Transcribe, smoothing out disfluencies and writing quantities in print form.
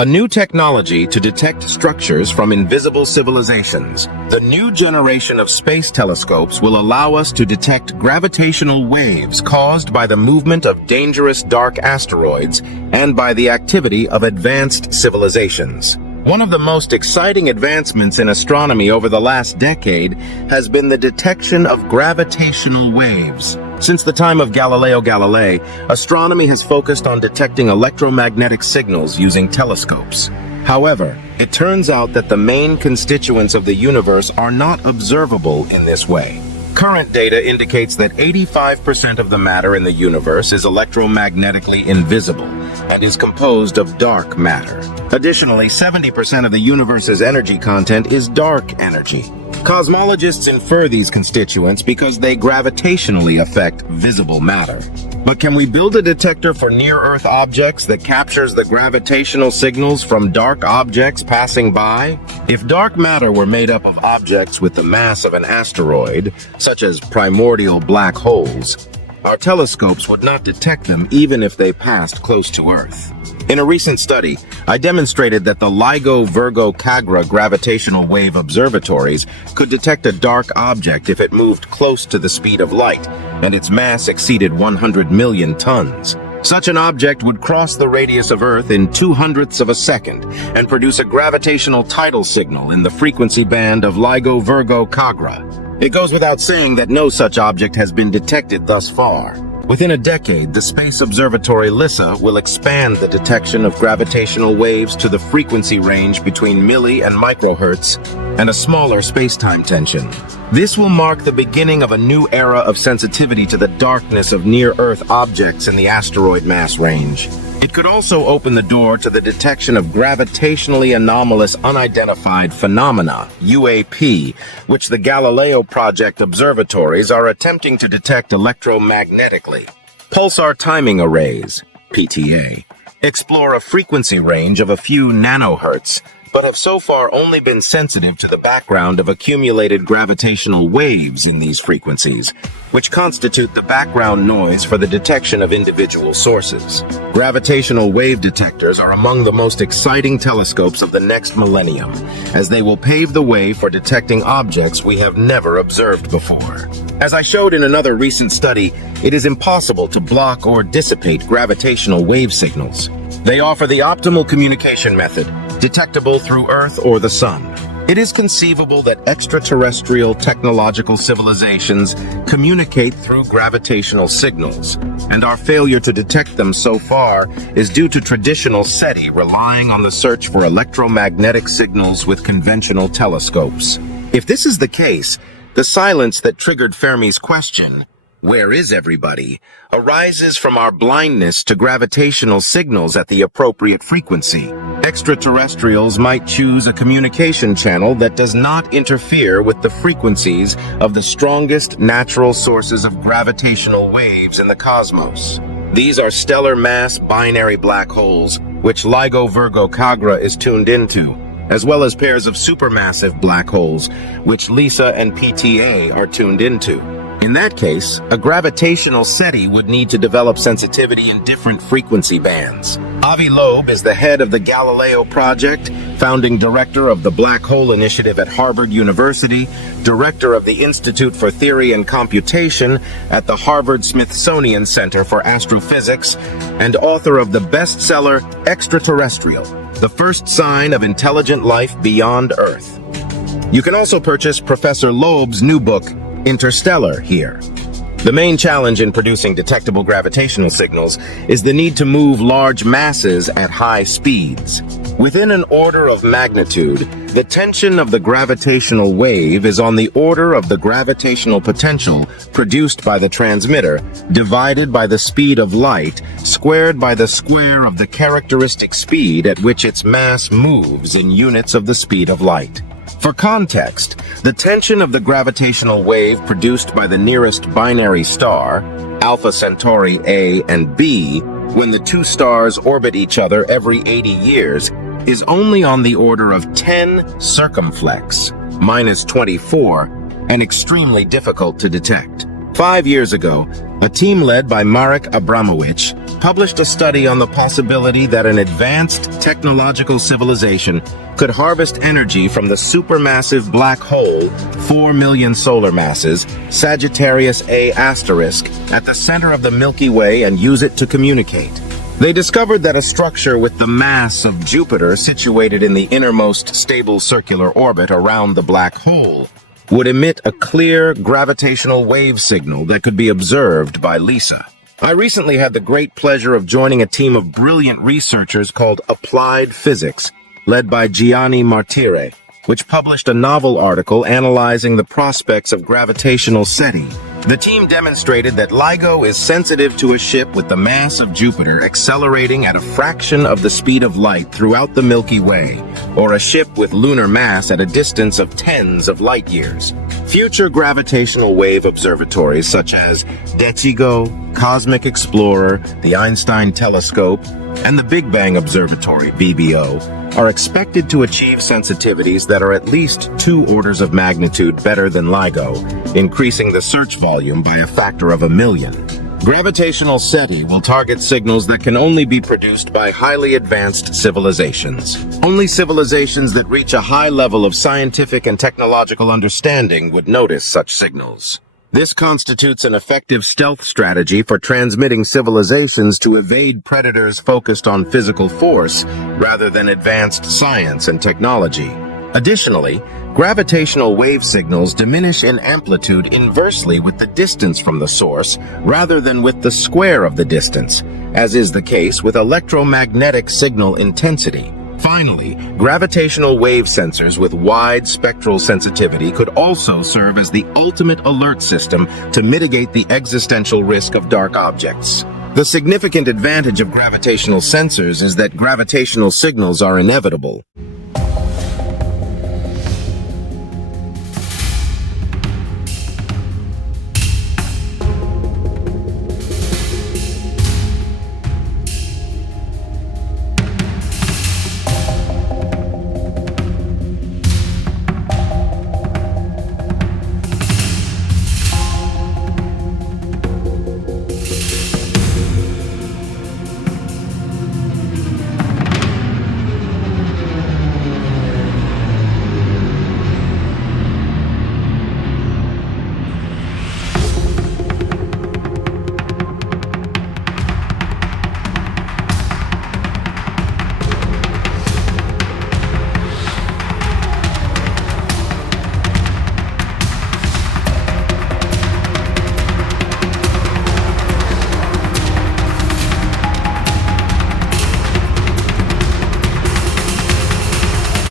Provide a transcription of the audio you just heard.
a new technology to detect structures from invisible civilizations. The new generation of space telescopes will allow us to detect gravitational waves caused by the movement of dangerous dark asteroids and by the activity of advanced civilizations. One of the most exciting advancements in astronomy over the last decade has been the detection of gravitational waves. Since the time of Galileo Galilei, astronomy has focused on detecting electromagnetic signals using telescopes. However, it turns out that the main constituents of the universe are not observable in this way. Current data indicates that 85% of the matter in the universe is electromagnetically invisible and is composed of dark matter. Additionally, 70% of the universe's energy content is dark energy. Cosmologists infer these constituents because they gravitationally affect visible matter. But can we build a detector for near-Earth objects that captures the gravitational signals from dark objects passing by? If dark matter were made up of objects with the mass of an asteroid, such as primordial black holes, our telescopes would not detect them even if they passed close to Earth. In a recent study, I demonstrated that the LIGO-Virgo-KAGRA gravitational wave observatories could detect a dark object if it moved close to the speed of light and its mass exceeded 100 million tons. Such an object would cross the radius of Earth in 0.02 of a second and produce a gravitational tidal signal in the frequency band of LIGO-Virgo-KAGRA. It goes without saying that no such object has been detected thus far. Within a decade, the Space Observatory LISA will expand the detection of gravitational waves to the frequency range between milli and microhertz and a smaller space-time tension. This will mark the beginning of a new era of sensitivity to the darkness of near-Earth objects in the asteroid mass range. It could also open the door to the detection of gravitationally anomalous unidentified phenomena, UAP, which the Galileo Project observatories are attempting to detect electromagnetically. Pulsar timing arrays, PTA, explore a frequency range of a few nanohertz, but have so far only been sensitive to the background of accumulated gravitational waves in these frequencies, which constitute the background noise for the detection of individual sources. Gravitational wave detectors are among the most exciting telescopes of the next millennium, as they will pave the way for detecting objects we have never observed before. As I showed in another recent study, it is impossible to block or dissipate gravitational wave signals. They offer the optimal communication method, detectable through Earth or the Sun. It is conceivable that extraterrestrial technological civilizations communicate through gravitational signals, and our failure to detect them so far is due to traditional SETI relying on the search for electromagnetic signals with conventional telescopes. If this is the case, the silence that triggered Fermi's question, "Where is everybody?" arises from our blindness to gravitational signals at the appropriate frequency. Extraterrestrials might choose a communication channel that does not interfere with the frequencies of the strongest natural sources of gravitational waves in the cosmos. These are stellar mass binary black holes, which LIGO-Virgo-KAGRA is tuned into, as well as pairs of supermassive black holes, which LISA and PTA are tuned into. In that case, a gravitational SETI would need to develop sensitivity in different frequency bands. Avi Loeb is the head of the Galileo Project, founding director of the Black Hole Initiative at Harvard University, director of the Institute for Theory and Computation at the Harvard-Smithsonian Center for Astrophysics, and author of the bestseller Extraterrestrial, the first sign of intelligent life beyond Earth. You can also purchase Professor Loeb's new book, Interstellar, here. The main challenge in producing detectable gravitational signals is the need to move large masses at high speeds. Within an order of magnitude, the tension of the gravitational wave is on the order of the gravitational potential produced by the transmitter, divided by the speed of light, squared by the square of the characteristic speed at which its mass moves in units of the speed of light. For context, the tension of the gravitational wave produced by the nearest binary star, Alpha Centauri A and B, when the two stars orbit each other every 80 years, is only on the order of 10 circumflex, minus 24, and extremely difficult to detect. 5 years ago, a team led by Marek Abramovich published a study on the possibility that an advanced technological civilization could harvest energy from the supermassive black hole, 4 million solar masses, Sagittarius A asterisk, at the center of the Milky Way and use it to communicate. They discovered that a structure with the mass of Jupiter situated in the innermost stable circular orbit around the black hole would emit a clear gravitational wave signal that could be observed by LISA. I recently had the great pleasure of joining a team of brilliant researchers called Applied Physics, led by Gianni Martire, which published a novel article analyzing the prospects of gravitational SETI. The team demonstrated that LIGO is sensitive to a ship with the mass of Jupiter accelerating at a fraction of the speed of light throughout the Milky Way, or a ship with lunar mass at a distance of tens of light years. Future gravitational wave observatories such as DECIGO, Cosmic Explorer, the Einstein Telescope, and the Big Bang Observatory, BBO, are expected to achieve sensitivities that are at least 2 orders of magnitude better than LIGO, increasing the search volume by a factor of 1,000,000. Gravitational SETI will target signals that can only be produced by highly advanced civilizations. Only civilizations that reach a high level of scientific and technological understanding would notice such signals. This constitutes an effective stealth strategy for transmitting civilizations to evade predators focused on physical force rather than advanced science and technology. Additionally, gravitational wave signals diminish in amplitude inversely with the distance from the source rather than with the square of the distance, as is the case with electromagnetic signal intensity. Finally, gravitational wave sensors with wide spectral sensitivity could also serve as the ultimate alert system to mitigate the existential risk of dark objects. The significant advantage of gravitational sensors is that gravitational signals are inevitable.